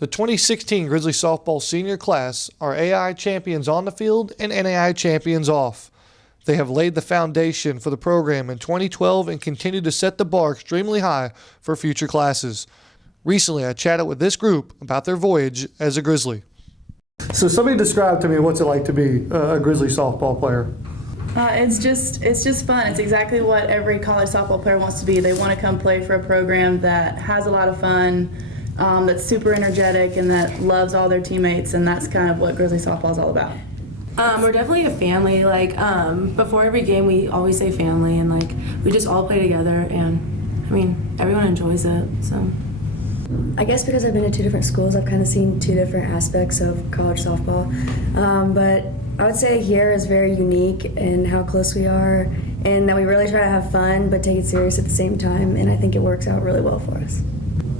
The 2016 Grizzly softball senior class are AI champions on the field and NAI champions off. They have laid the foundation for the program in 2012 and continue to set the bar extremely high for future classes. Recently, I chatted with this group about their voyage as a Grizzly. So somebody describe to me what's it like to be a Grizzly softball player. It's just fun. It's exactly what every college softball player wants to be. They want to come play for a program that has a lot of fun, that's super energetic, and that loves all their teammates, and that's kind of what Grizzly softball is all about. We're definitely a family. Like, before every game, we always say family, and like we just all play together, and I mean, everyone enjoys it. So, I guess because I've been to two different schools, I've kind of seen two different aspects of college softball. But I would say here is very unique in how close we are, and that we really try to have fun but take it serious at the same time. And I think it works out really well for us.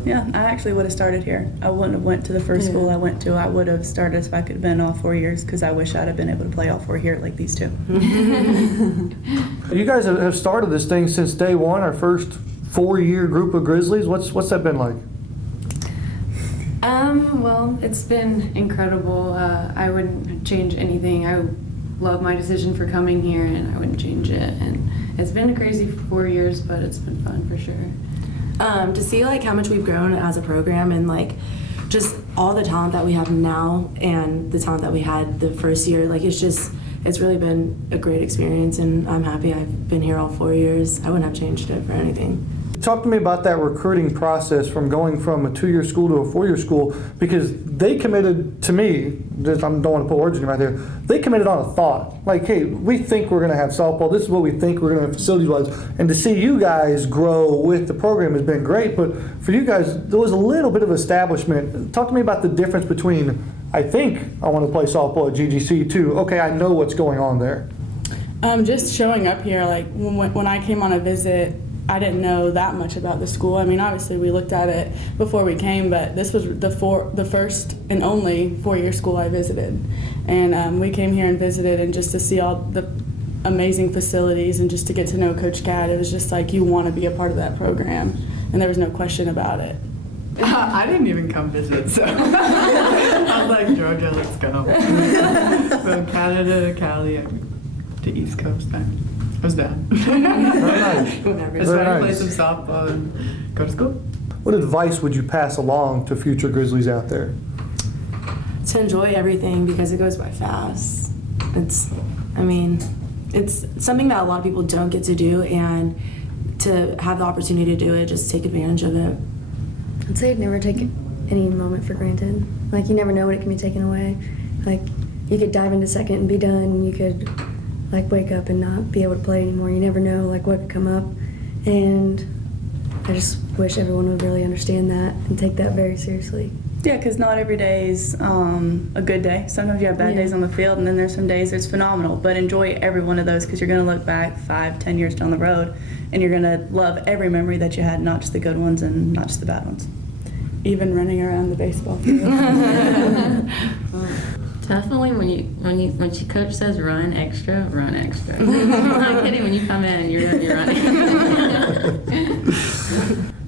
Yeah, I actually would have started here. I wouldn't have went to the first school I went to. I would have started if I could have been all 4 years, because I wish I'd have been able to play all 4 here like these two. You guys have started this thing since day one, our first 4-year group of Grizzlies. What's that been like? Well, it's been incredible. I wouldn't change anything. I love my decision for coming here, and I wouldn't change it. And it's been a crazy 4 years, but it's been fun for sure. To see like how much we've grown as a program, and like just all the talent that we have now and the talent that we had the first year, like it's really been a great experience, and I'm happy I've been here all 4 years. I wouldn't have changed it for anything. Talk to me about that recruiting process from going from a 2-year school to a 4-year school, because they committed to me, I don't want to put words in your mouth here, they committed on a thought. Like, hey, we think we're going to have softball, this is what we think we're going to have facilities-wise, and to see you guys grow with the program has been great, but for you guys, there was a little bit of establishment. Talk to me about the difference between, I think I want to play softball at GGC, to, okay, I know what's going on there. Just showing up here, like when I came on a visit, I didn't know that much about the school. I mean, obviously we looked at it before we came, but this was the first and only 4-year school I visited. And we came here and visited, and just to see all the amazing facilities and just to get to know Coach Cad, it was just like you want to be a part of that program, and there was no question about it. I didn't even come visit, so I was like, Georgia, let's go. From Canada to Cali to East Coast. I was down. Very nice. Just trying to play some softball and go to school. What advice would you pass along to future Grizzlies out there? To enjoy everything, because it goes by fast. It's something that a lot of people don't get to do, and to have the opportunity to do it, just take advantage of it. I'd say never take any moment for granted. Like, you never know when it can be taken away. Like, you could dive into second and be done. You could like wake up and not be able to play anymore. You never know like what could come up, and I just wish everyone would really understand that and take that very seriously. Yeah, because not every day is a good day. Sometimes you have bad days on the field, and then there's some days it's phenomenal. But enjoy every one of those, because you're going to look back 5-10 years down the road, and you're going to love every memory that you had, not just the good ones and not just the bad ones. Even running around the baseball field. Definitely, when she coach says run extra, run extra. I'm not kidding. When you come in and you're running.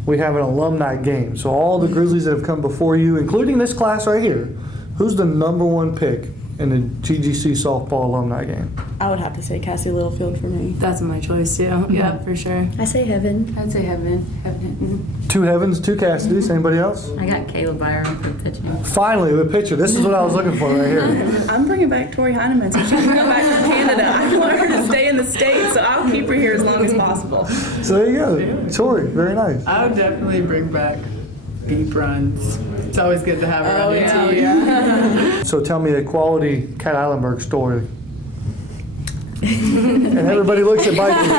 We have an alumni game, so all the Grizzlies that have come before you, including this class right here, who's the #1 pick in the GGC softball alumni game? I would have to say Cassie Littlefield for me. That's my choice too. Yeah, for sure. I say Heaven. I'd say Heaven. 2 Heavens, 2 Cassidys. Anybody else? I got Caleb Byron for pitching. Finally, the pitcher. This is what I was looking for right here. I'm bringing back Tori Heineman, so she can come back from Canada. I want her to stay in the States, so I'll keep her here as long as possible. So there you go. Tori, very nice. I would definitely bring back beep runs. It's always good to have her on your team. Yeah. So tell me a quality Kat Eilenberg story. And everybody looks at Mikey.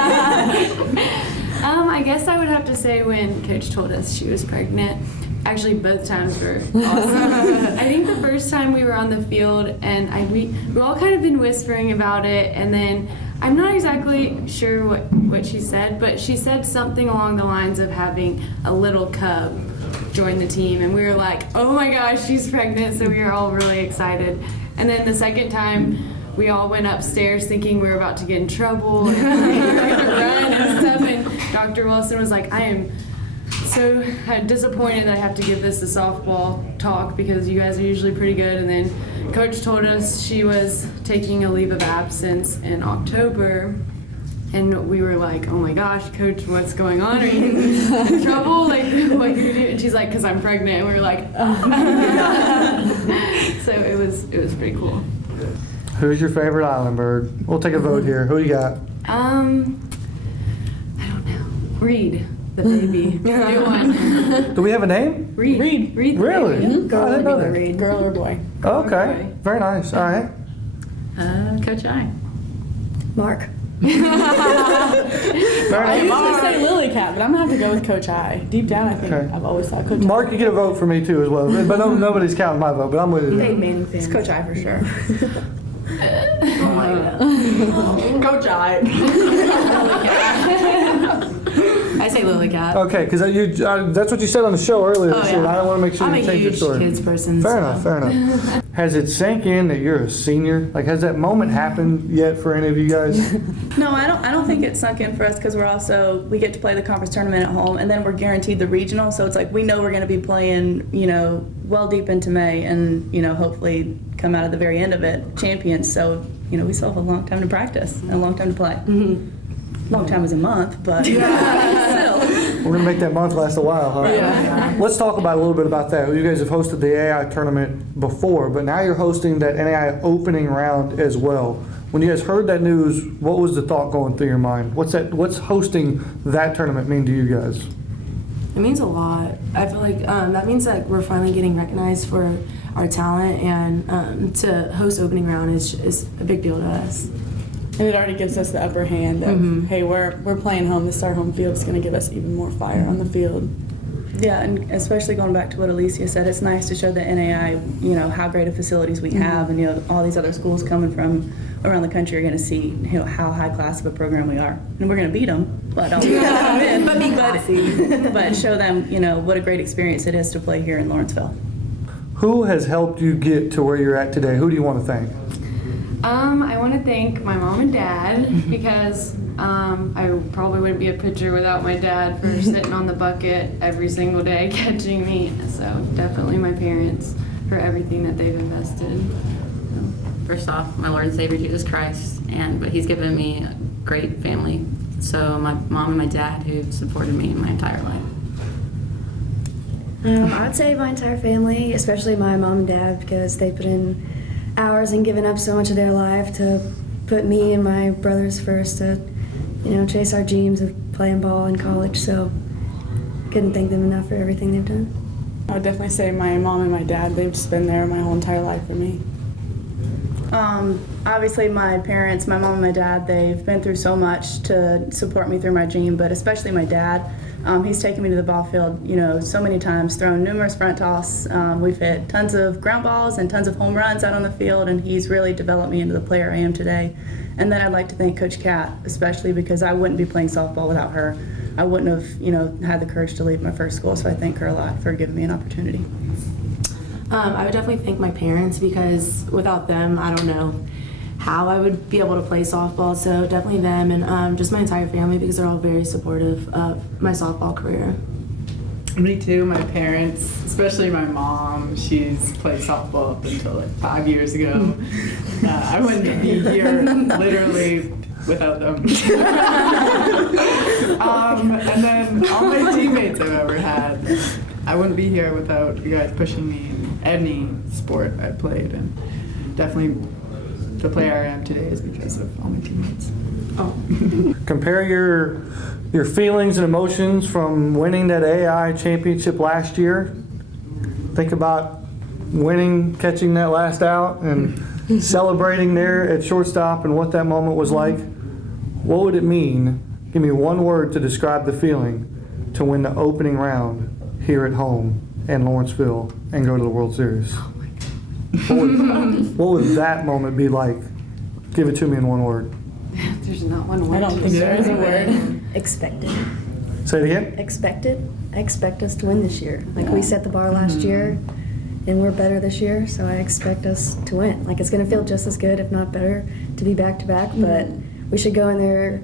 I guess I would have to say when Coach told us she was pregnant. Actually, both times were awesome. I think the first time we were on the field, and we all kind of been whispering about it, and then I'm not exactly sure what she said, but she said something along the lines of having a little cub join the team, and we were like, oh my gosh, she's pregnant, so we were all really excited. And then the second time, we all went upstairs thinking we were about to get in trouble and run and stuff, and Dr. Wilson was like, I am so disappointed that I have to give this a softball talk because you guys are usually pretty good. And then Coach told us she was taking a leave of absence in October. And we were like, oh my gosh, Coach, what's going on? Are you in trouble? Like, what are you doing? And she's like, because I'm pregnant. And we were like, so it was pretty cool. Who's your favorite island bird? We'll take a vote here. Who you got? I don't know. Reed, the baby. The new one. Do we have a name? Reed. Reed. the Really? baby. Oh, I didn't know that. Reed. Girl or boy? Okay. Okay. Very nice. All right. Coach I. Mark. Very I nice. usually say Lily Cat, but I'm gonna have to go with Coach I. Deep down, I think Okay. I've always thought Coach Mark, you get a vote for me too as well. But nobody's counting my vote, but I'm with you. Big Manning fan. It's Coach I for sure. Coach I. I say Lily Cat. Okay, because that's what you said on the show earlier this year, and I don't want to make sure I'm you a change your huge story. kids person. Fair so. enough, fair enough. Has it sank in that you're a senior? Like, has that moment happened yet for any of you guys? No, I don't think it's sunk in for us because we get to play the conference tournament at home, and then we're guaranteed the regional. So it's like we know we're going to be playing, well deep into May, and hopefully come out at the very end of it champions. So we still have a long time to practice and a long time to play. Long time is a month, but still. We're going to make that month last a while, huh? Yeah. Let's talk about a little bit about that. You guys have hosted the AI tournament before, but now you're hosting that NAI opening round as well. When you guys heard that news, what was the thought going through your mind? What's hosting that tournament mean to you guys? It means a lot. I feel like that means that we're finally getting recognized for our talent, and to host opening round is a big deal to us. And it already gives us the upper hand of, hey, we're playing home. This is our home field. It's going to give us even more fire on the field. Yeah, and especially going back to what Alicia said, it's nice to show the NAI, how great of facilities we have, and all these other schools coming from around the country are going to see, how high class of a program we are, and we're going to beat them, but but be classy, but show them, what a great experience it is to play here in Lawrenceville. Who has helped you get to where you're at today? Who do you want to thank? I want to thank my mom and dad because I probably wouldn't be a pitcher without my dad for sitting on the bucket every single day catching me. So definitely my parents for everything that they've invested. First off, my Lord and Savior Jesus Christ, but He's given me a great family. So my mom and my dad who've supported me my entire life. I'd say my entire family, especially my mom and dad, because they put in hours and given up so much of their life to put me and my brothers first to, chase our dreams of playing ball in college. So couldn't thank them enough for everything they've done. I would definitely say my mom and my dad. They've just been there my whole entire life for me. Obviously my parents, my mom and my dad, they've been through so much to support me through my dream, but especially my dad. He's taken me to the ball field, so many times, thrown numerous front toss. We've hit tons of ground balls and tons of home runs out on the field, and he's really developed me into the player I am today. And then I'd like to thank Coach Cat, especially because I wouldn't be playing softball without her. I wouldn't have, had the courage to leave my first school, so I thank her a lot for giving me an opportunity. I would definitely thank my parents because without them, I don't know how I would be able to play softball. So definitely them and just my entire family because they're all very supportive of my softball career. Me too. My parents, especially my mom, she's played softball up until 5 years ago. I wouldn't be here literally without them. And then all my teammates I've ever had. I wouldn't be here without you guys pushing me in any sport I played, and definitely the player I am today is because of all my teammates. Compare your feelings and emotions from winning that AI championship last year. Think about winning, catching that last out, and celebrating there at shortstop and what that moment was like. What would it mean? Give me one word to describe the feeling to win the opening round here at home in Lawrenceville and go to the World Series. What would that moment be like? Give it to me in one word. There's not one word. I don't think there is a word. Expected. Say it again. Expected. I expect us to win this year. Like we set the bar last year, and we're better this year, so I expect us to win. Like it's going to feel just as good, if not better, to be back to back. But we should go in there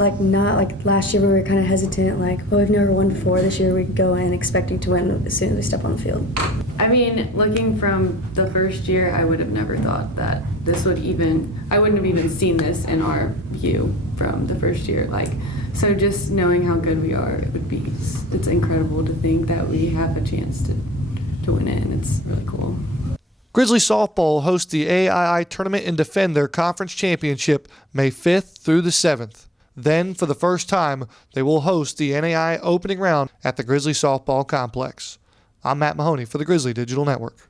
like not like last year we were kind of hesitant, like, oh, we've never won before. This year we could go in expecting to win as soon as we step on the field. I mean, looking from the first year, I would have never thought that this would I wouldn't have even seen this in our view from the first year. Like, so just knowing how good we are, it's incredible to think that we have a chance to win it, and it's really cool. Grizzly softball hosts the AII tournament and defend their conference championship May 5th through the 7th. Then, for the first time, they will host the NAI opening round at the Grizzly softball complex. I'm Matt Mahoney for the Grizzly Digital Network.